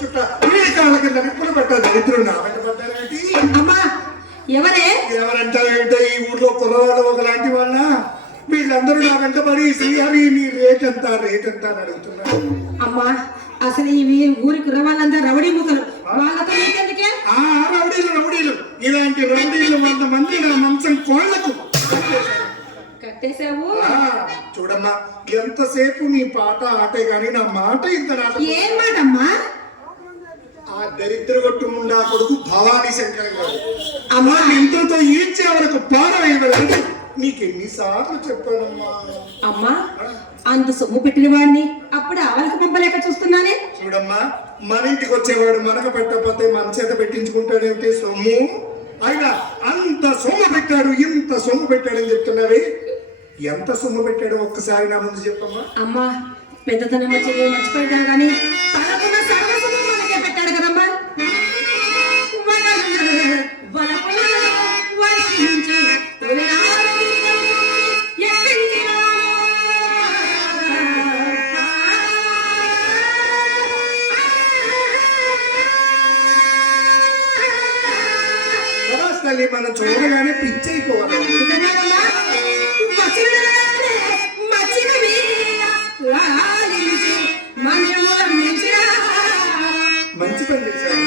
చుట్ట ఈ కాళ్ళ కింద నిప్పులు పెట్ట దరిద్రుడు నా వెంట పడ్డారేంటి? అమ్మా ఎవరే? ఎవరంటావేంటే ఈ ఊర్లో కుర్రవాళ్ళు ఒకలాంటి వాళ్ళ వీళ్ళందరూ నా వెంట పడి శ్రీహరి నీ రేట్ ఎంత అని అడుగుతున్నారు. అమ్మా అసలు ఇవి ఊరి కుర్రవాళ్ళంతా రౌడీ ముఖలు, వాళ్ళతో నీకెందుకే? రౌడీలు ఇలాంటి రౌడీలు 100 మంది నా మంచం కోళ్లకు కట్టేశావు. చూడమ్మా ఎంతసేపు నీ పాట ఆటే గాని నా మాట ఇంత ఏం మాట అమ్మా? ఆ దరిద్ర కొట్టు ముండా కొడుకు భవానీ శంకర్ గారు అమ్మా ఇంతతో ఈడ్చే వరకు పాడవేయగలరు. నీకెన్నిసార్లు చెప్పానమ్మా? అమ్మా అంత సొమ్ము పెట్టిన వాడిని అప్పుడు ఆవలికి పంపలేక చూస్తున్నానే. చూడమ్మా మన ఇంటికి వచ్చేవాడు మనకు పెట్టకపోతే మన చేత పెట్టించుకుంటాడంటే సొమ్ము. అయినా అంత సొమ్ము పెట్టాడు ఇంత సొమ్ము పెట్టాడని చెప్తున్నావే, ఎంత సొమ్ము పెట్టాడో ఒక్కసారి నా ముందు చెప్పమ్మా. అమ్మా పెద్దతనం వచ్చి మర్చిపోయాను కానీ తనకున్న సర్వస్వము మనకే పెట్టాడు కదమ్మా. మనం చూడగానే పిచ్చైపోవాలి. మంచి పని చేశారు.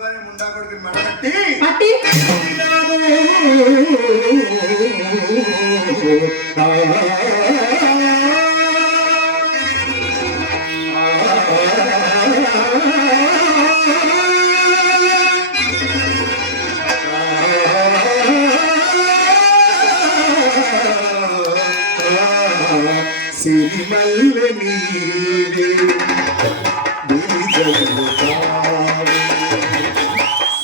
లేవగానే ముండా కొడుకు మడబెట్టి పట్టి సిరిమల్లె నీవే దివిజలుతావే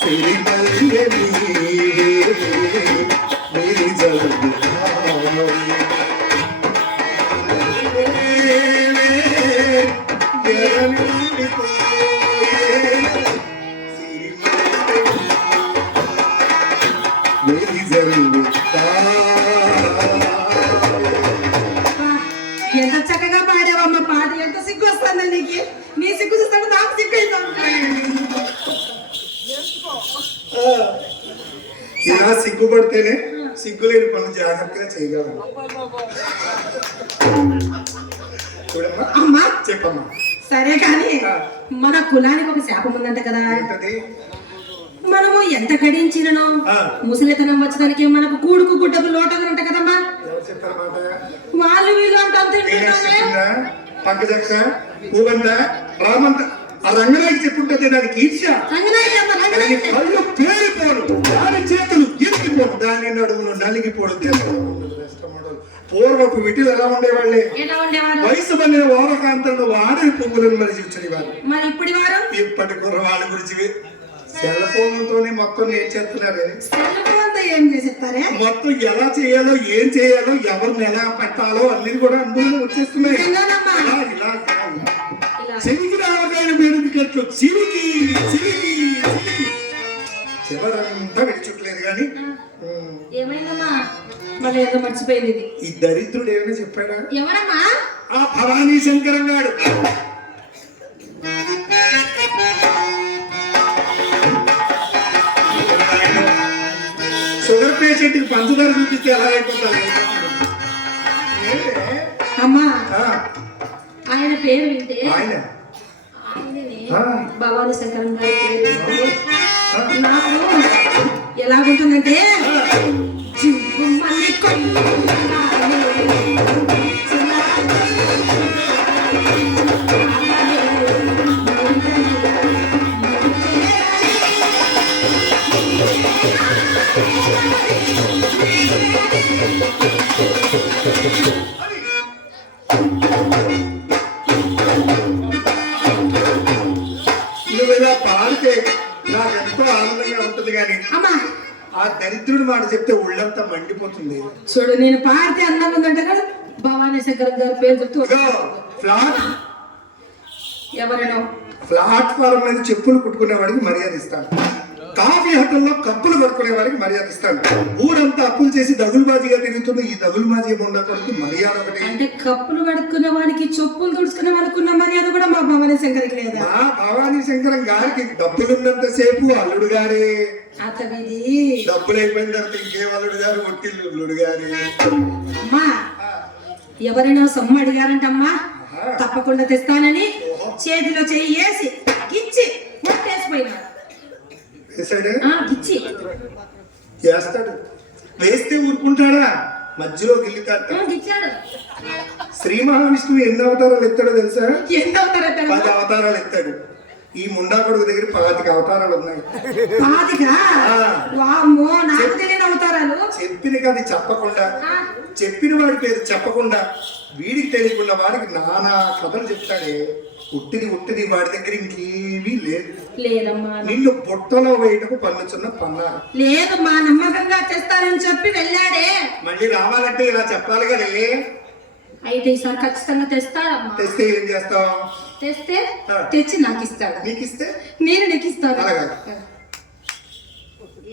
సిరిమల్లె నీవే దివిజలుతావే ఎంత చక్కగా పాడావమ్మ పాట. ఎంత సిగ్గు వస్తుంది నీకు. నీ సిగ్గు చూస్తాడు నాకు సిగ్గు ఇలా సిగ్గుపడితేనే సిగ్గులేని పనులు జాగ్రత్తగా చేయగలం. చూడమ్మా, అమ్మా చెప్పమ్మా. సరే కానీ మన కులానికి ఒక శాపం ఉందంట కదా. ఏంటది? మనము ఎంత కడించినో ముసలితనం వచ్చేదానికి మనకు కూడుకు గుడ్డకు లోటలు ఉంటాయి కదమ్మా. ఎవరు చెప్పారన్నమాట? వాళ్ళు వీళ్ళు అంటూ పంకజక్క పూబంద రామంత ఆ రంగనాయకి చెప్పుంటే దానికి ఈర్ష, కళ్ళు పేరిపోను, దాని చేతులు ఎరిగిపోను, దాని నడుములు నలిగిపోడు. పూర్వపు విటిలు ఎలా ఉండేవాళ్ళే? వయసు పండిన ఓరకాంతంలో వాడని పువ్వులను మరిచించని వారు. మరి ఇప్పటి కుర్రవాళ్ళ గురించి సెల్ ఫోన్లతోనే మొత్తం నేర్చేస్తున్నారు. ఏం చేసేస్తారే? మొత్తం ఎలా చేయాలో, ఏం చేయాలో, ఎవరిని ఎలా పెట్టాలో అన్ని కూడా అందులో వచ్చేస్తున్నాయి. చెవికి రావగానే వేడుకట్లు చిరికి చిరికి చివరంతా విడిచుట్లేదు కానీ ఏమైందమ్మా? మళ్ళీ ఏదో మర్చిపోయింది. ఈ దరిద్రుడు ఏమైనా చెప్పాడా? ఎవరమ్మా? ఆ భవానీ శంకరం గాడు. షుగర్ పేషెంట్ కి పంచదార చూపిస్తే ఎలా అయిపోతారు? అమ్మా ఆయన పేరు వింటే ఆయన భవానీ శంకరం గారి పేరు నాకు ఎలాగుంటుందంటే నువ్వు ఇలా పాడితే నాకు ఎంతో ఆనందంగా ఉంటుంది కానీ ఆ దరిద్రుడు మాట చెప్తే ఒళ్ళంతా మండిపోతుంది. చూడు, నేను పాడితే అన్నం ఉందంటే కదా భవానీ శంకరం గారి పేరు చెప్తూ ఎవరైనా ప్లాట్ఫారం మీద చెప్పులు కుట్టుకునే వాడికి మర్యాద ఇస్తాను. కాఫీ హోటల్లో కప్పులు కట్టుకునే వారికి మర్యాద ఇస్తాను. ఊరంతా అప్పులు చేసి దగులుబాజీగా తిరుగుతున్న ఈ దగులుబాజీ ఉండకూడదు మర్యాద ఒకటి. అంటే కప్పులు కడుక్కునే వాడికి చెప్పులు తుడుచుకునే వాడికి ఉన్న మర్యాద కూడా మా భవానీ శంకర్కి లేదా? మా భవానీ శంకరం గారికి డబ్బులున్నంత సేపు అల్లుడు గారే. అతనిది డబ్బులు అయిపోయిన తర్వాత ఇంకేం అల్లుడు గారు, ఒట్టిల్లు అల్లుడు గారి. అమ్మా ఎవరైనా సొమ్ము అడిగారంటమ్మా తప్పకుండా తెస్తానని చేతిలో చెయ్యి వేసి గిచ్చి కొట్టేసిపోయినాడు. గిచ్చి వేస్తాడు. వేస్తే ఊరుకుంటాడా? మధ్యలో గిల్లుతాడు. శ్రీ మహావిష్ణువు ఎన్ని అవతారాలు ఎత్తాడో తెలుసా? 10 అవతారాలు ఎత్తాడు. ఈ ముండా కొడుకు దగ్గర 25 అవతారాలు ఉన్నాయి. చెప్పిన కది చెప్పకుండా, చెప్పిన వాడి పేరు చెప్పకుండా, వీడికి తెలియకుండా వాడికి నానా కథలు చెప్తాడే. ఉట్టిది వాడి దగ్గర ఇంకేమీ లేదు. లేదమ్మా, నిన్ను బుట్టలో వేయటకు పన్నుచున్న పన్నా లేదమ్మా. నమ్మకంగా చేస్తారని చెప్పి వెళ్ళాడే. మళ్ళీ రావాలంటే ఇలా చెప్పాలి కదే. అయితే ఈసారి ఖచ్చితంగా తెస్తాడమ్మా. తెస్తే ఏం చేస్తావు? తెస్తే తెచ్చి నాకు ఇస్తాడు. నీకు ఇస్తే నేను నీకు ఇస్తాను.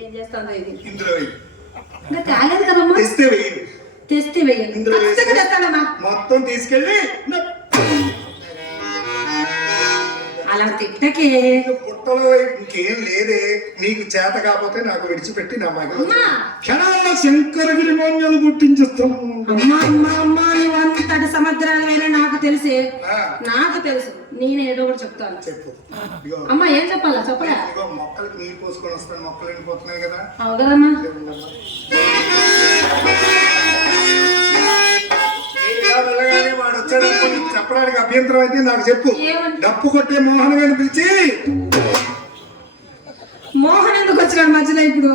ఏం చేస్తాను ఇది? ఇందులో వెయ్యి. ఇంకా కాలేదు కదమ్మా. తెస్తే వెయ్యి. తెస్తే వెయ్యి. తెస్తాడమ్మా. మొత్తం తీసుకెళ్ళి అలా తిట్టకే. కొత్తలో ఇంకేం లేదే, నీకు చేత కాకపోతే నాకు విడిచిపెట్టి నా మగ అమ్మా క్షణాల్లో శంకరగిరి మోన్యాలు గుర్తించేస్తాను. అమ్మా అమ్మా అమ్మా నువ్వు అంతటి సమగ్రాలైనా నాకు తెలిసే ఆ, నాకు తెలుసు నేను ఏదో ఒకటి చెప్తాను. చెప్పు. ఇదిగో అమ్మా ఏం చెప్పాలా చెప్పలే ఇదిగో మొక్కలకి నీరు పోసుకొని వస్తాను, మొక్కలు ఎండిపోతున్నాయి కదా. అవగలమ్మా నేను ఇలా వెళ్ళగానే వాడు వచ్చాడు అనుకో, నీకు చెప్పడానికి అభ్యంతరం అయితే నాకు చెప్పు. ఏమని? డప్పు కొట్టే మోహన్ గారిని పిలిచి మోహన్ ఎందుకు వచ్చినాడు మధ్యలో ఇప్పుడు